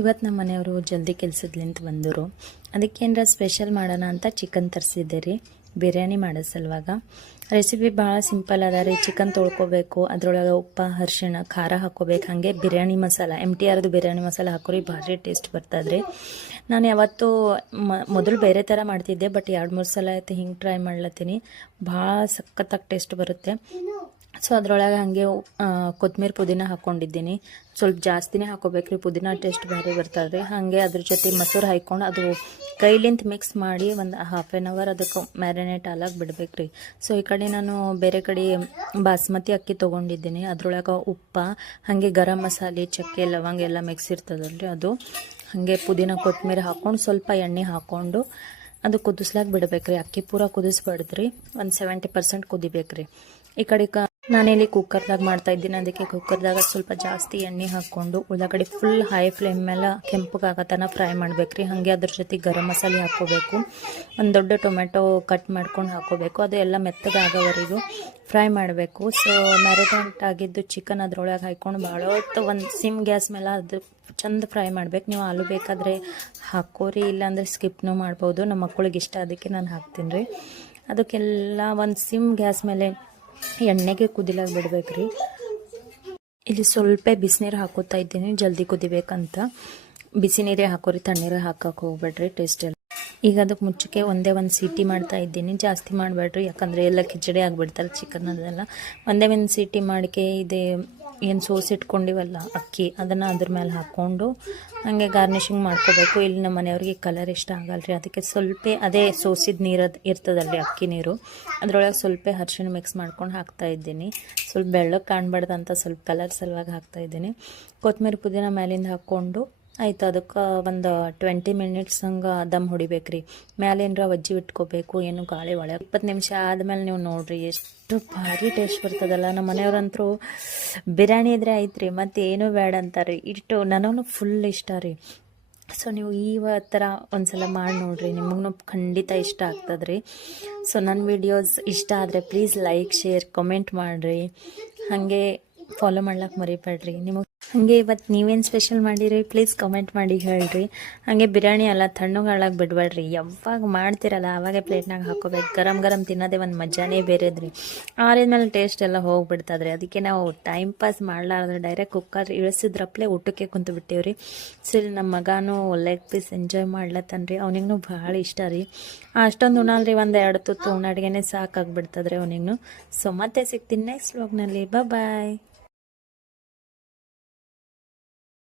ಇವತ್ತು ನಮ್ಮ ಮನೆಯವರು ಜಲ್ದಿ ಕೆಲಸದ್ಲಿಂತ ಬಂದರು. ಅದಕ್ಕೇನರ ಸ್ಪೆಷಲ್ ಮಾಡೋಣ ಅಂತ ಚಿಕನ್ ತರಿಸಿದ್ದೆ ರೀ, ಬಿರಿಯಾನಿ ಮಾಡೋ ಸಲುವಾಗ. ರೆಸಿಪಿ ಭಾಳ ಸಿಂಪಲ್ ಅದ ರೀ. ಚಿಕನ್ ತೊಳ್ಕೊಬೇಕು, ಅದರೊಳಗೆ ಉಪ್ಪು, ಅರಿಶಿಣ, ಖಾರ ಹಾಕ್ಕೋಬೇಕು. ಹಾಗೆ ಬಿರಿಯಾನಿ ಮಸಾಲ, MTRದು ಬಿರಿಯಾನಿ ಮಸಾಲ ಹಾಕೋರಿ ಭಾರಿ ಟೇಸ್ಟ್ ಬರ್ತದ್ರಿ. ನಾನು ಯಾವತ್ತೂ ಮೊದಲು ಬೇರೆ ಥರ ಮಾಡ್ತಿದ್ದೆ, ಬಟ್ 2-3 ಸಲ ಆಯ್ತು ಹಿಂಗೆ ಟ್ರೈ ಮಾಡ್ಲತ್ತೀನಿ. ಭಾಳ ಸಖತ್ತಾಗಿ ಟೇಸ್ಟ್ ಬರುತ್ತೆ. ಸೊ ಅದರೊಳಗೆ ಹಾಗೆ ಕೊತ್ತಂಬರಿ ಪುದೀನ ಹಾಕ್ಕೊಂಡಿದ್ದೀನಿ. ಸ್ವಲ್ಪ ಜಾಸ್ತಿನೇ ಹಾಕೋಬೇಕ್ರಿ, ಪುದೀನ ಟೇಸ್ಟ್ ಭಾರಿ ಬರ್ತದೆ. ಹಾಗೆ ಅದ್ರ ಜೊತೆ ಮೊಸರು ಹಾಕ್ಕೊಂಡು ಅದು ಕೈಲಿಂತ ಮಿಕ್ಸ್ ಮಾಡಿ ಒಂದು 1/2 ಅವರ್ ಅದಕ್ಕೆ ಮ್ಯಾರಿನೇಟ್ ಆಲಾಗಿ ಬಿಡ್ಬೇಕ್ರಿ. ಸೊ ಈ ಕಡೆ ನಾನು ಬೇರೆ ಕಡೆ ಬಾಸ್ಮತಿ ಅಕ್ಕಿ ತೊಗೊಂಡಿದ್ದೀನಿ. ಅದ್ರೊಳಗೆ ಉಪ್ಪು, ಹಾಗೆ ಗರಂ ಮಸಾಲೆ, ಚಕ್ಕೆ, ಲವಂಗ ಎಲ್ಲ ಮಿಕ್ಸ್ ಇರ್ತದಲ್ರಿ ಅದು. ಹಾಗೆ ಪುದೀನ ಕೊತ್ತಂಬರಿ ಹಾಕ್ಕೊಂಡು ಸ್ವಲ್ಪ ಎಣ್ಣೆ ಹಾಕ್ಕೊಂಡು ಅದು ಕುದಿಸ್ಲಾಕ ಬಿಡ್ಬೇಕ್ರಿ. ಅಕ್ಕಿ ಪೂರ ಕುದಿಸ್ಬಾರ್ದ್ರಿ, ಒಂದು 70% ಕುದಿಬೇಕ್ರಿ. ಈ ಕಡೆ ನಾನಿಲ್ಲಿ ಕುಕ್ಕರ್ದಾಗ ಮಾಡ್ತಾ ಇದ್ದೀನಿ. ಅದಕ್ಕೆ ಕುಕ್ಕರ್ದಾಗ ಸ್ವಲ್ಪ ಜಾಸ್ತಿ ಎಣ್ಣೆ ಹಾಕ್ಕೊಂಡು ಉಳ್ಳಾಗಡ್ಡಿ ಫುಲ್ ಹೈ ಫ್ಲೇಮ್ ಮೇಲೆ ಕೆಂಪಗಾಗತನ ಫ್ರೈ ಮಾಡ್ಬೇಕ್ರಿ. ಹಾಗೆ ಅದ್ರ ಜೊತೆ ಗರಂ ಮಸಾಲೆ ಹಾಕ್ಕೋಬೇಕು. ಒಂದು ದೊಡ್ಡ ಟೊಮೆಟೊ ಕಟ್ ಮಾಡ್ಕೊಂಡು ಹಾಕ್ಕೋಬೇಕು. ಅದು ಎಲ್ಲ ಮೆತ್ತಗಾಗೋವರೆಗೂ ಫ್ರೈ ಮಾಡಬೇಕು. ಸೊ ಮ್ಯಾರಿನೇಟ್ ಆಗಿದ್ದು ಚಿಕನ್ ಅದ್ರೊಳಗೆ ಹಾಕ್ಕೊಂಡು ಭಾಳ ಹೊತ್ತು ಒಂದು ಸಿಮ್ ಗ್ಯಾಸ್ ಮೇಲೆ ಅದು ಚಂದ ಫ್ರೈ ಮಾಡ್ಬೇಕು. ನೀವು ಆಲೂ ಬೇಕಾದರೆ ಹಾಕೋರಿ, ಇಲ್ಲಾಂದರೆ ಸ್ಕಿಪ್ನೂ ಮಾಡ್ಬೋದು. ನಮ್ಮ ಮಕ್ಕಳಿಗೆ ಇಷ್ಟ, ಅದಕ್ಕೆ ನಾನು ಹಾಕ್ತೀನಿ ರೀ. ಅದಕ್ಕೆಲ್ಲ ಒಂದು ಸಿಮ್ ಗ್ಯಾಸ್ ಮೇಲೆ ಎಣ್ಣೆಗೆ ಕುದಿಲಾಗ ಬಿಡ್ಬೇಕ್ರಿ. ಇಲ್ಲಿ ಸ್ವಲ್ಪ ಬಿಸಿನೀರು ಹಾಕೋತಾ ಇದ್ದೀನಿ, ಜಲ್ದಿ ಕುದಿಬೇಕಂತ. ಬಿಸಿ ನೀರೇ ಹಾಕೋರಿ, ತಣ್ಣೀರೇ ಹಾಕಕ್ಕೆ ಹೋಗ್ಬೇಡ್ರಿ, ಟೇಸ್ಟ್ ಎಲ್ಲ. ಈಗ ಅದಕ್ಕೆ ಮುಚ್ಚಕ್ಕೆ ಒಂದೇ ಒಂದು ಸೀಟಿ ಮಾಡ್ತಾ ಇದ್ದೀನಿ. ಜಾಸ್ತಿ ಮಾಡಬೇಡ್ರಿ, ಯಾಕಂದರೆ ಎಲ್ಲ ಕಿಚಡಿ ಆಗಿಬಿಡ್ತಾರೆ ಚಿಕನ್ ಅದೆಲ್ಲ. ಒಂದೇ ಒಂದು ಸೀಟಿ ಮಾಡಿಕೆ ಇದೆ ಏನು ಇಟ್ಕೊಂಡಿವಲ್ಲ ಅಕ್ಕಿ, ಅದನ್ನು ಅದ್ರ ಮೇಲೆ ಹಾಕ್ಕೊಂಡು ಹಾಗೆ ಗಾರ್ನಿಷಿಂಗ್ ಮಾಡ್ಕೋಬೇಕು. ಇಲ್ಲಿ ನಮ್ಮ ಮನೆಯವ್ರಿಗೆ ಕಲರ್ ಇಷ್ಟ ಆಗಲ್ರಿ, ಅದಕ್ಕೆ ಸ್ವಲ್ಪ ಅದೇ ಸೋಸಿದ ನೀರು ಇರ್ತದಲ್ರಿ ಅಕ್ಕಿ ನೀರು, ಅದರೊಳಗೆ ಸ್ವಲ್ಪ ಅರಿಶಿಣ ಮಿಕ್ಸ್ ಮಾಡ್ಕೊಂಡು ಹಾಕ್ತಾ ಇದ್ದೀನಿ. ಸ್ವಲ್ಪ ಬೆಳ್ಳಗೆ ಕಾಣಬಾರ್ದು ಅಂತ ಸ್ವಲ್ಪ ಕಲರ್ ಸಲುವಾಗಿ ಹಾಕ್ತಾ ಇದ್ದೀನಿ. ಕೊತ್ತಂಬರಿ ಪುದೀನ ಮೇಲಿಂದ ಹಾಕ್ಕೊಂಡು ಆಯಿತು. ಅದಕ್ಕೆ ಒಂದು 20 ಮಿನಿಟ್ಸ್ ಹಂಗೆ ದಮ್ ಹೊಡಿಬೇಕ್ರಿ. ಮೇಲೇನರ ವಜ್ಜಿ ಇಟ್ಕೋಬೇಕು, ಏನು ಗಾಳಿ ಒಳಗೆ. 20 ನಿಮಿಷ ಆದಮೇಲೆ ನೀವು ನೋಡಿರಿ ಎಷ್ಟು ಭಾರಿ ಟೇಸ್ಟ್ ಬರ್ತದಲ್ಲ. ನಮ್ಮ ಮನೆಯವ್ರಂತರೂ ಬಿರಿಯಾನಿ ಇದ್ರೆ ಐತ್ರಿ, ಮತ್ತು ಏನೂ ಬೇಡ ಅಂತಾರೆ. ಇಷ್ಟು ನನಗೂ ಫುಲ್ ಇಷ್ಟ ರೀ. ಸೊ ನೀವು ಈ ಥರ ಒಂದು ಸಲ ಮಾಡಿ ನೋಡಿರಿ, ನಿಮಗೂ ಖಂಡಿತ ಇಷ್ಟ ಆಗ್ತದ್ರಿ. ಸೊ ನನ್ನ ವಿಡಿಯೋಸ್ ಇಷ್ಟ ಆದರೆ ಪ್ಲೀಸ್ ಲೈಕ್, ಶೇರ್, ಕಮೆಂಟ್ ಮಾಡಿರಿ. ಹಾಗೆ ಫಾಲೋ ಮಾಡ್ಲಿಕ್ಕೆ ಮರಿಬೇಡ್ರಿ. ನಿಮಗೆ ಹಾಗೆ ಇವತ್ತು ನೀವೇನು ಸ್ಪೆಷಲ್ ಮಾಡಿರಿ ಪ್ಲೀಸ್ ಕಮೆಂಟ್ ಮಾಡಿ ಹೇಳ್ರಿ. ಹಾಗೆ ಬಿರಿಯಾನಿ ಎಲ್ಲ ತಣ್ಣಗೆ ಹಾಳಾಗಿ ಬಿಡಬೇಡ್ರಿ. ಯಾವಾಗ ಮಾಡ್ತಿರಲ್ಲ ಆವಾಗೆ ಪ್ಲೇಟ್ನಾಗ ಹಾಕೋಬೇಕು. ಗರಂ ತಿನ್ನೋದೇ ಒಂದು ಮಜಾನೇ ಬೇರೆದ್ರಿ. ಆರಿದ್ಮೇಲೆ ಟೇಸ್ಟ್ ಎಲ್ಲ ಹೋಗ್ಬಿಡ್ತದ್ರಿ. ಅದಕ್ಕೆ ನಾವು ಟೈಮ್ ಪಾಸ್ ಮಾಡಲಾರ್ದ್ರೆ ಡೈರೆಕ್ಟ್ ಕುಕ್ಕರ್ ಇಳಿಸಿದ್ರಪ್ಲೆ ಊಟಕ್ಕೆ ಕುಂತು ಬಿಟ್ಟೇವ್ರಿ. ಸೊ ಇಲ್ಲಿ ನಮ್ಮ ಮಗನೂ ಲೆಗ್ ಪೀಸ್ ಎಂಜಾಯ್ ಮಾಡ್ಲತ್ತನ್ರಿ. ಅವನಿಗೂ ಭಾಳ ಇಷ್ಟ ರೀ. ಅಷ್ಟೊಂದು ಉಣಲ್ರಿ, ಒಂದು 2 ತುತ್ತು ಉಣ್ಣಾಡ್ಗೆ ಸಾಕಾಗ್ಬಿಡ್ತದ್ರಿ ಅವನಿಗೂ. ಸೊ ಮತ್ತೆ ಸಿಗ್ತೀನಿ ನೆಕ್ಸ್ಟ್ ವ್ಲಾಗ್ನಲ್ಲಿ. ಬಾಯ್.